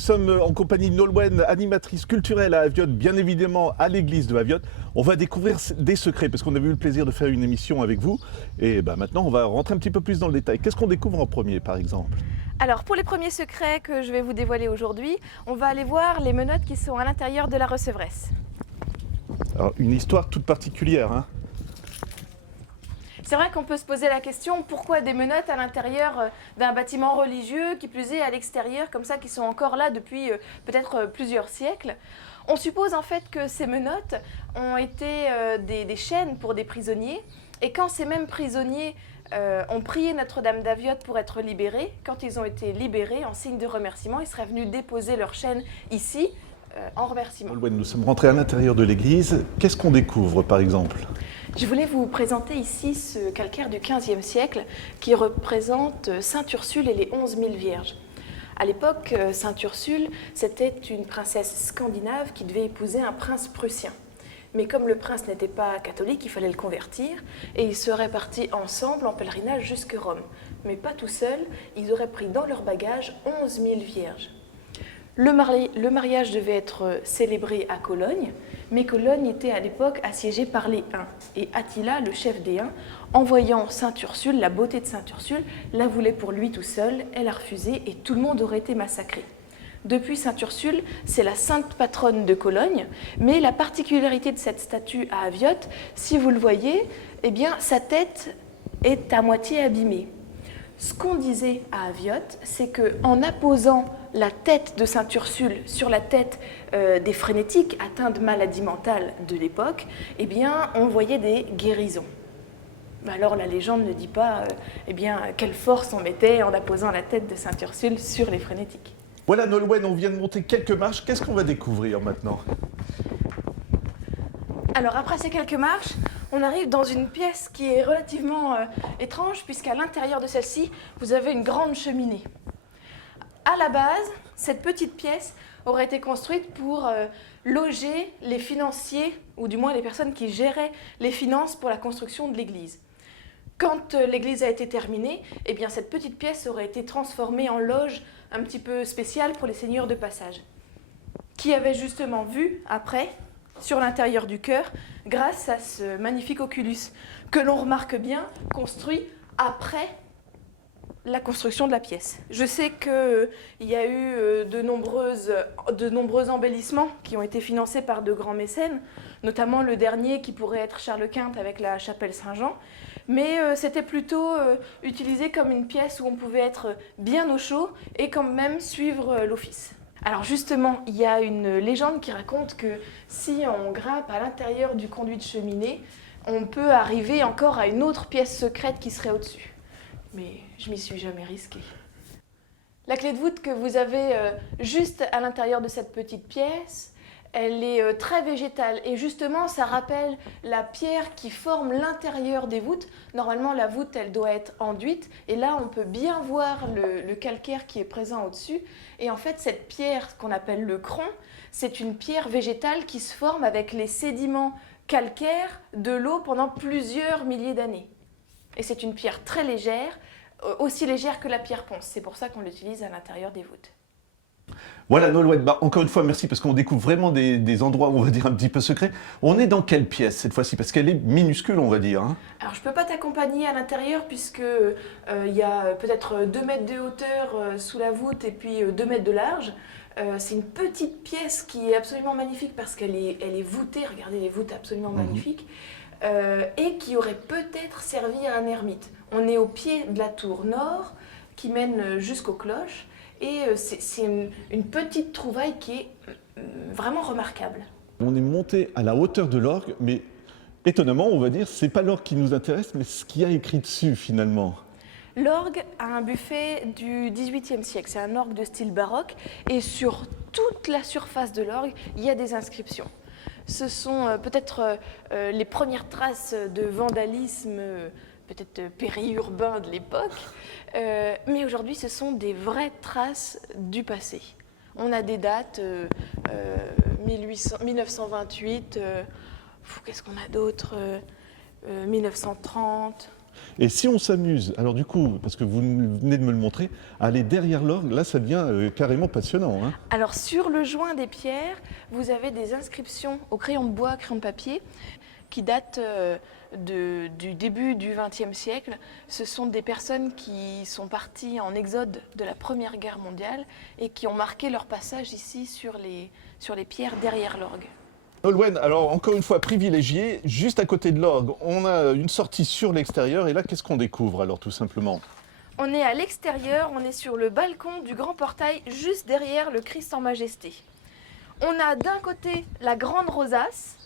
sommes en compagnie de Nolwenn, animatrice culturelle à Aviotte, bien évidemment à l'église de Aviotte. On va découvrir des secrets parce qu'on a eu le plaisir de faire une émission avec vous. Et maintenant, on va rentrer un petit peu plus dans le détail. Qu'est-ce qu'on découvre en premier, par exemple? Alors pour les premiers secrets que je vais vous dévoiler aujourd'hui, on va aller voir les menottes qui sont à l'intérieur de la receveraisse. Alors, une histoire toute particulière, hein. C'est vrai qu'on peut se poser la question, pourquoi des menottes à l'intérieur d'un bâtiment religieux, qui plus est à l'extérieur, comme ça, qui sont encore là depuis peut-être plusieurs siècles. On suppose en fait que ces menottes ont été des chaînes pour des prisonniers, et quand ces mêmes prisonniers ont prié Notre-Dame d'Aviotte pour être libérés, quand ils ont été libérés, en signe de remerciement, ils seraient venus déposer leurs chaînes ici, en remerciement. Nolwenn, nous sommes rentrés à l'intérieur de l'église. Qu'est-ce qu'on découvre, par exemple? Je voulais vous présenter ici ce calcaire du XVe siècle qui représente Sainte Ursule et les 11 000 vierges. À l'époque, Sainte Ursule, c'était une princesse scandinave qui devait épouser un prince prussien. Mais comme le prince n'était pas catholique, il fallait le convertir et ils seraient partis ensemble en pèlerinage jusque Rome. Mais pas tout seuls, ils auraient pris dans leur bagage 11 000 vierges. Le mariage devait être célébré à Cologne, mais Cologne était à l'époque assiégée par les Huns. Et Attila, le chef des Huns, en voyant Sainte Ursule, la beauté de Sainte Ursule, la voulait pour lui tout seul, elle a refusé et tout le monde aurait été massacré. Depuis, Sainte Ursule, c'est la sainte patronne de Cologne, mais la particularité de cette statue à Aviotte, si vous le voyez, eh bien, sa tête est à moitié abîmée. Ce qu'on disait à Aviotte, c'est qu'en apposant la tête de Sainte Ursule sur la tête des frénétiques atteints de maladies mentales de l'époque, eh bien, on voyait des guérisons. Alors la légende ne dit pas eh bien, quelle force on mettait en apposant la tête de Sainte Ursule sur les frénétiques. Voilà, Nolwenn, on vient de monter quelques marches. Qu'est-ce qu'on va découvrir maintenant? Alors après ces quelques marches, on arrive dans une pièce qui est relativement étrange puisqu'à l'intérieur de celle-ci, vous avez une grande cheminée. À la base, cette petite pièce aurait été construite pour loger les financiers, ou du moins les personnes qui géraient les finances pour la construction de l'église. Quand l'église a été terminée, eh bien, cette petite pièce aurait été transformée en loge un petit peu spéciale pour les seigneurs de passage, qui avaient justement vu, après, sur l'intérieur du chœur, grâce à ce magnifique oculus, que l'on remarque bien construit après la construction de la pièce. Je sais qu'il y a eu de nombreux embellissements qui ont été financés par de grands mécènes, notamment le dernier qui pourrait être Charles Quint avec la chapelle Saint-Jean, mais c'était plutôt utilisé comme une pièce où on pouvait être bien au chaud et quand même suivre l'office. Alors justement, il y a une légende qui raconte que si on grimpe à l'intérieur du conduit de cheminée, on peut arriver encore à une autre pièce secrète qui serait au-dessus. Mais je m'y suis jamais risquée. La clé de voûte que vous avez juste à l'intérieur de cette petite pièce, elle est très végétale et justement ça rappelle la pierre qui forme l'intérieur des voûtes. Normalement la voûte elle doit être enduite et là on peut bien voir le calcaire qui est présent au-dessus. Et en fait cette pierre qu'on appelle le cron, c'est une pierre végétale qui se forme avec les sédiments calcaires de l'eau pendant plusieurs milliers d'années. Et c'est une pierre très légère, aussi légère que la pierre ponce. C'est pour ça qu'on l'utilise à l'intérieur des voûtes. Voilà, Nolwenn, encore une fois, merci, parce qu'on découvre vraiment des endroits, on va dire, un petit peu secrets. On est dans quelle pièce, cette fois-ci? Parce qu'elle est minuscule, on va dire, hein. Alors, je ne peux pas t'accompagner à l'intérieur, puisque il y a peut-être 2 mètres de hauteur sous la voûte et puis 2 mètres de large. C'est une petite pièce qui est absolument magnifique, parce qu'elle est voûtée, regardez les voûtes absolument magnifiques, et qui aurait peut-être servi à un ermite. On est au pied de la tour nord, qui mène jusqu'aux cloches, et c'est une petite trouvaille qui est vraiment remarquable. On est monté à la hauteur de l'orgue, mais étonnamment, on va dire, c'est pas l'orgue qui nous intéresse, mais ce qu'il y a écrit dessus, finalement. L'orgue a un buffet du XVIIIe siècle, c'est un orgue de style baroque, et sur toute la surface de l'orgue, il y a des inscriptions. Ce sont peut-être les premières traces de vandalisme, peut-être périurbain de l'époque, mais aujourd'hui ce sont des vraies traces du passé. On a des dates, 1928, qu'est-ce qu'on a d'autre, 1930, Et si on s'amuse, alors du coup, parce que vous venez de me le montrer, à aller derrière l'orgue, là ça devient carrément passionnant. Hein. Alors sur le joint des pierres, vous avez des inscriptions au crayon de bois, crayon de papier, qui datent du début du XXe siècle. Ce sont des personnes qui sont parties en exode de la Première Guerre mondiale et qui ont marqué leur passage ici sur les pierres derrière l'orgue. Nolwenn, alors encore une fois privilégié, juste à côté de l'orgue, on a une sortie sur l'extérieur et là qu'est-ce qu'on découvre alors tout simplement? On est à l'extérieur, on est sur le balcon du grand portail juste derrière le Christ en majesté. On a d'un côté la grande rosace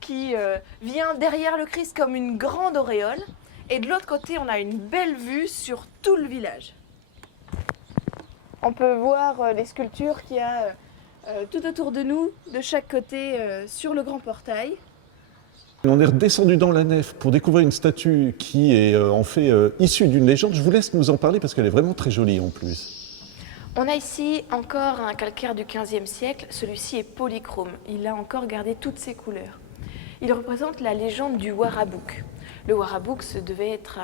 qui vient derrière le Christ comme une grande auréole et de l'autre côté on a une belle vue sur tout le village. On peut voir les sculptures qu'il y a tout autour de nous, de chaque côté sur le grand portail. On est redescendu dans la nef pour découvrir une statue qui est en fait issue d'une légende. Je vous laisse nous en parler parce qu'elle est vraiment très jolie en plus. On a ici encore un calcaire du XVe siècle, celui-ci est polychrome, il a encore gardé toutes ses couleurs. Il représente la légende du Warabouk. Le Warabouk, ce devait être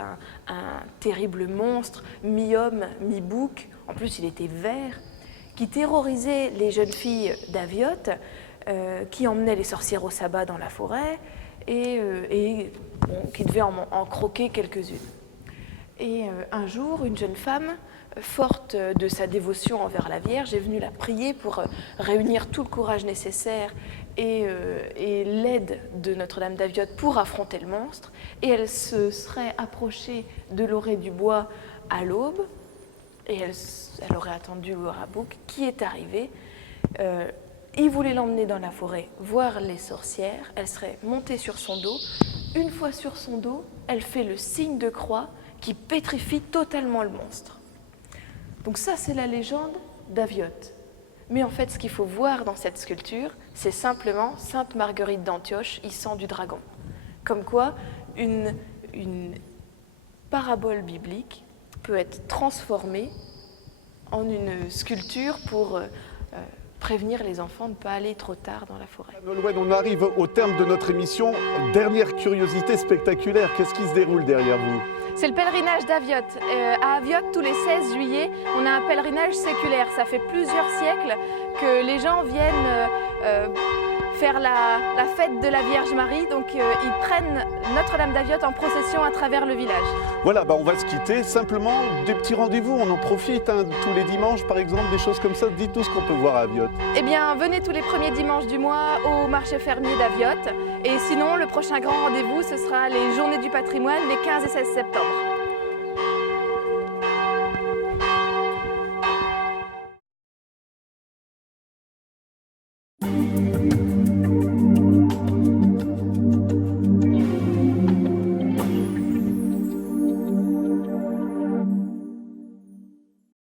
un terrible monstre, mi-homme, mi-bouc, en plus il était vert, qui terrorisait les jeunes filles d'Aviotte, qui emmenaient les sorcières au sabbat dans la forêt et qui devaient en croquer quelques-unes. Et un jour, une jeune femme, forte de sa dévotion envers la Vierge, est venue la prier pour réunir tout le courage nécessaire et l'aide de Notre-Dame d'Aviotte pour affronter le monstre. Et elle se serait approchée de l'orée du bois à l'aube, et elle aurait attendu le Warabouk qui est arrivé. Il voulait l'emmener dans la forêt voir les sorcières. Elle serait montée sur son dos. Une fois sur son dos, elle fait le signe de croix qui pétrifie totalement le monstre. Donc ça, c'est la légende d'Aviotte. Mais en fait, ce qu'il faut voir dans cette sculpture, c'est simplement Sainte Marguerite d'Antioche hissant du dragon. Comme quoi, une parabole biblique peut être transformée en une sculpture pour prévenir les enfants de ne pas aller trop tard dans la forêt. Nolwenn, on arrive au terme de notre émission. Dernière curiosité spectaculaire, qu'est-ce qui se déroule derrière vous? C'est le pèlerinage d'Aviotte. À Aviotte, tous les 16 juillet, on a un pèlerinage séculaire. Ça fait plusieurs siècles que les gens viennent faire la fête de la Vierge Marie. Donc ils prennent Notre-Dame d'Aviotte en procession à travers le village. Voilà, on va se quitter. Simplement, des petits rendez-vous, on en profite hein, tous les dimanches par exemple, des choses comme ça. Dites-nous ce qu'on peut voir à Aviotte. Eh bien, venez tous les premiers dimanches du mois au marché fermier d'Aviotte. Et sinon, le prochain grand rendez-vous, ce sera les Journées du patrimoine, les 15 et 16 septembre.